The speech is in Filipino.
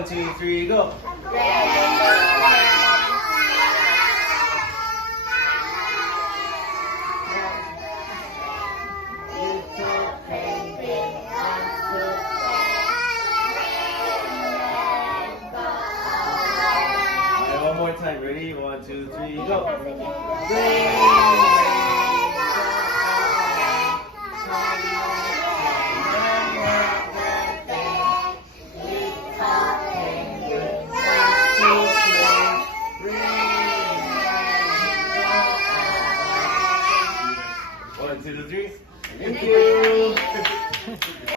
1, 2, 3, go. And one more time. Ready? 1, 2, 3, go.